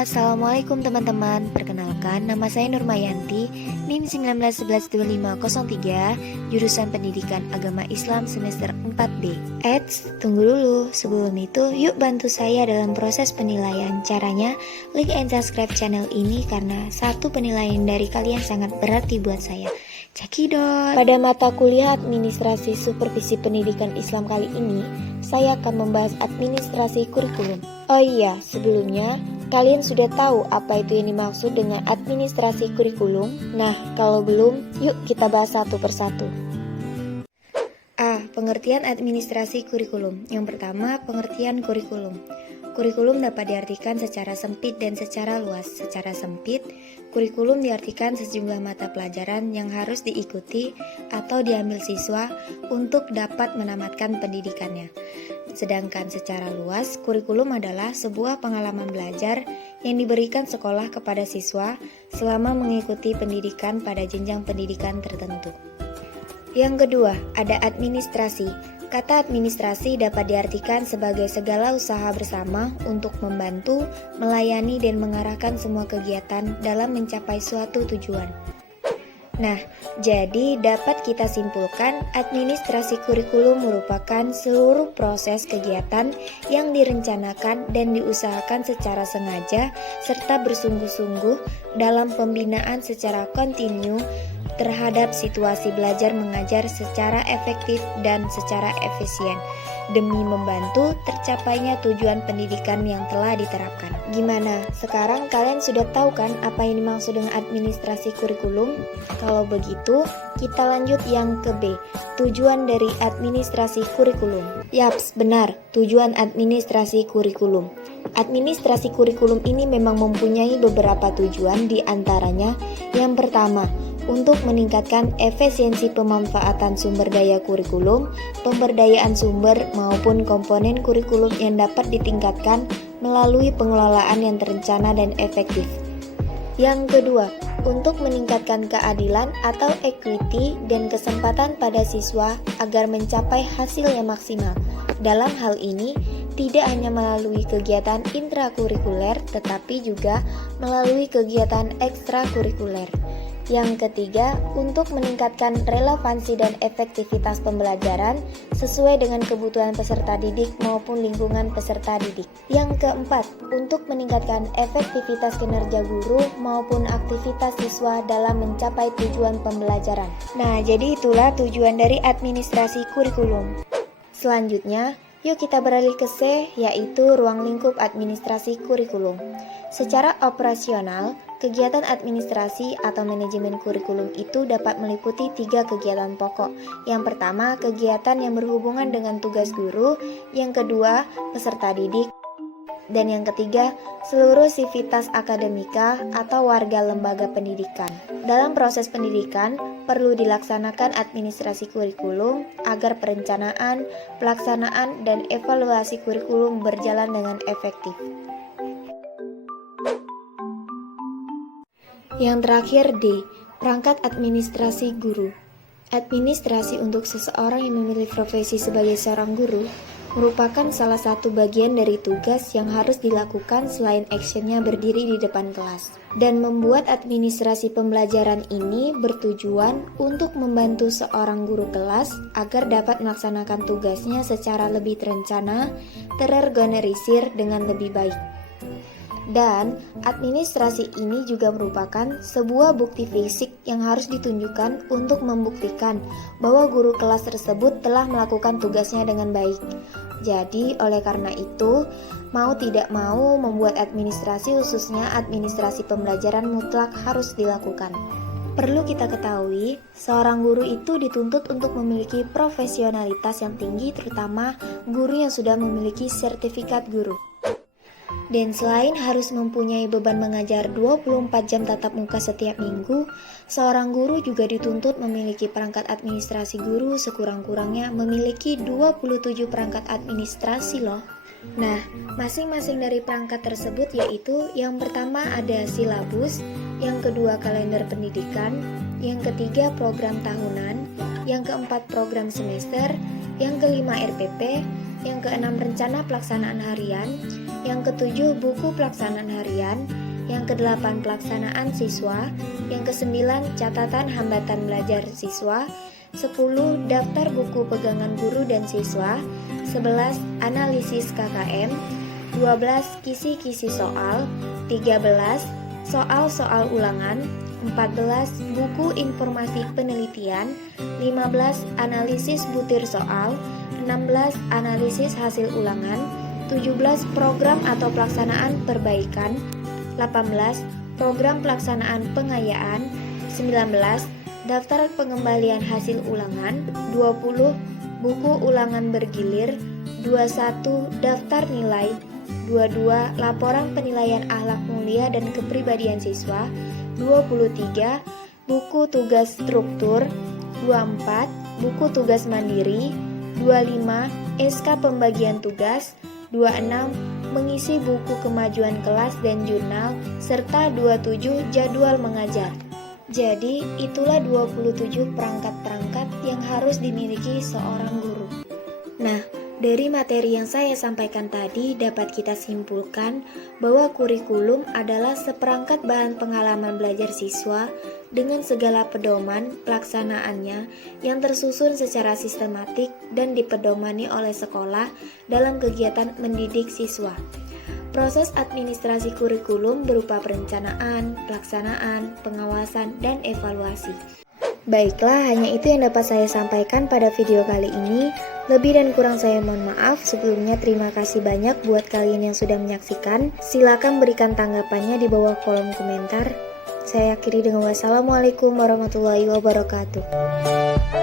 Assalamualaikum teman-teman. Perkenalkan, nama saya Nurmayanti, NIM 19112503, jurusan Pendidikan Agama Islam semester 4B. Tunggu dulu. Sebelum itu, yuk bantu saya dalam proses penilaian. Caranya, like and subscribe channel ini karena satu penilaian dari kalian sangat berarti buat saya. Cekidot. Pada mata kuliah Administrasi Supervisi Pendidikan Islam kali ini, saya akan membahas administrasi kurikulum. Oh iya, sebelumnya, kalian sudah tahu apa itu yang dimaksud dengan administrasi kurikulum? Nah, kalau belum, yuk kita bahas satu persatu. Pengertian administrasi kurikulum. Yang pertama, pengertian kurikulum. Kurikulum dapat diartikan secara sempit dan secara luas. Secara sempit, kurikulum diartikan sejumlah mata pelajaran yang harus diikuti atau diambil siswa untuk dapat menamatkan pendidikannya. Sedangkan secara luas, kurikulum adalah sebuah pengalaman belajar yang diberikan sekolah kepada siswa selama mengikuti pendidikan pada jenjang pendidikan tertentu. Yang kedua, ada administrasi. Kata administrasi dapat diartikan sebagai segala usaha bersama untuk membantu, melayani, dan mengarahkan semua kegiatan dalam mencapai suatu tujuan. Nah, jadi dapat kita simpulkan administrasi kurikulum merupakan seluruh proses kegiatan yang direncanakan dan diusahakan secara sengaja serta bersungguh-sungguh dalam pembinaan secara kontinu terhadap situasi belajar mengajar secara efektif dan secara efisien demi membantu tercapainya tujuan pendidikan yang telah diterapkan. Gimana? Sekarang kalian sudah tahu kan apa yang dimaksud dengan administrasi kurikulum? Kalau begitu, kita lanjut yang ke B, tujuan dari administrasi kurikulum. Yaps, benar, tujuan administrasi kurikulum. Administrasi kurikulum ini memang mempunyai beberapa tujuan, di antaranya yang pertama, untuk meningkatkan efisiensi pemanfaatan sumber daya kurikulum, pemberdayaan sumber maupun komponen kurikulum yang dapat ditingkatkan melalui pengelolaan yang terencana dan efektif. Yang kedua, untuk meningkatkan keadilan atau equity dan kesempatan pada siswa agar mencapai hasil yang maksimal. Dalam hal ini, tidak hanya melalui kegiatan intrakurikuler, tetapi juga melalui kegiatan ekstrakurikuler. Yang ketiga, untuk meningkatkan relevansi dan efektivitas pembelajaran sesuai dengan kebutuhan peserta didik maupun lingkungan peserta didik. Yang keempat, untuk meningkatkan efektivitas kinerja guru maupun aktivitas siswa dalam mencapai tujuan pembelajaran. Nah, jadi itulah tujuan dari administrasi kurikulum. Selanjutnya, yuk kita beralih ke C, yaitu ruang lingkup administrasi kurikulum. Secara operasional, kegiatan administrasi atau manajemen kurikulum itu dapat meliputi 3 kegiatan pokok. Yang pertama, kegiatan yang berhubungan dengan tugas guru. Yang kedua, peserta didik. Dan yang ketiga, seluruh sivitas akademika atau warga lembaga pendidikan. Dalam proses pendidikan, perlu dilaksanakan administrasi kurikulum agar perencanaan, pelaksanaan, dan evaluasi kurikulum berjalan dengan efektif. Yang terakhir D, perangkat administrasi guru. Administrasi untuk seseorang yang memilih profesi sebagai seorang guru merupakan salah satu bagian dari tugas yang harus dilakukan selain actionnya berdiri di depan kelas. Dan membuat administrasi pembelajaran ini bertujuan untuk membantu seorang guru kelas agar dapat melaksanakan tugasnya secara lebih terencana, terorganisir dengan lebih baik. Dan administrasi ini juga merupakan sebuah bukti fisik yang harus ditunjukkan untuk membuktikan bahwa guru kelas tersebut telah melakukan tugasnya dengan baik. Jadi, oleh karena itu, mau tidak mau membuat administrasi khususnya administrasi pembelajaran mutlak harus dilakukan. Perlu kita ketahui, seorang guru itu dituntut untuk memiliki profesionalitas yang tinggi, terutama guru yang sudah memiliki sertifikat guru. Dan selain harus mempunyai beban mengajar 24 jam tatap muka setiap minggu, seorang guru juga dituntut memiliki perangkat administrasi guru, sekurang-kurangnya memiliki 27 perangkat administrasi loh. Nah, masing-masing dari perangkat tersebut yaitu yang pertama ada silabus, yang kedua kalender pendidikan, yang ketiga program tahunan, yang keempat program semester, yang kelima RPP, yang keenam rencana pelaksanaan harian, Yang ketujuh, buku pelaksanaan harian. Yang kedelapan, pelaksanaan siswa. Yang kesembilan, catatan hambatan belajar siswa. 10. Daftar buku pegangan guru dan siswa. 11. Analisis KKM. 12. Kisi-kisi soal. 13. Soal-soal ulangan. 14. Buku informasi penelitian. 15. Analisis butir soal. 16. Analisis hasil ulangan. 17. Program atau pelaksanaan perbaikan. 18. Program pelaksanaan pengayaan. 19. Daftar pengembalian hasil ulangan. 20. Buku ulangan bergilir. 21. Daftar nilai. 22. Laporan penilaian akhlak mulia dan kepribadian siswa. 23. Buku tugas struktur. 24. Buku tugas mandiri. 25. SK pembagian tugas. 26. Mengisi buku kemajuan kelas dan jurnal, serta 27. Jadwal mengajar. Jadi, itulah 27 perangkat-perangkat yang harus dimiliki seorang guru. Nah, dari materi yang saya sampaikan tadi dapat kita simpulkan bahwa kurikulum adalah seperangkat bahan pengalaman belajar siswa dengan segala pedoman pelaksanaannya yang tersusun secara sistematik dan dipedomani oleh sekolah dalam kegiatan mendidik siswa. Proses administrasi kurikulum berupa perencanaan, pelaksanaan, pengawasan, dan evaluasi. Baiklah, hanya itu yang dapat saya sampaikan pada video kali ini. Lebih dan kurang saya mohon maaf. Sebelumnya terima kasih banyak buat kalian yang sudah menyaksikan. Silakan berikan tanggapannya di bawah kolom komentar. Saya akhiri dengan wassalamualaikum warahmatullahi wabarakatuh.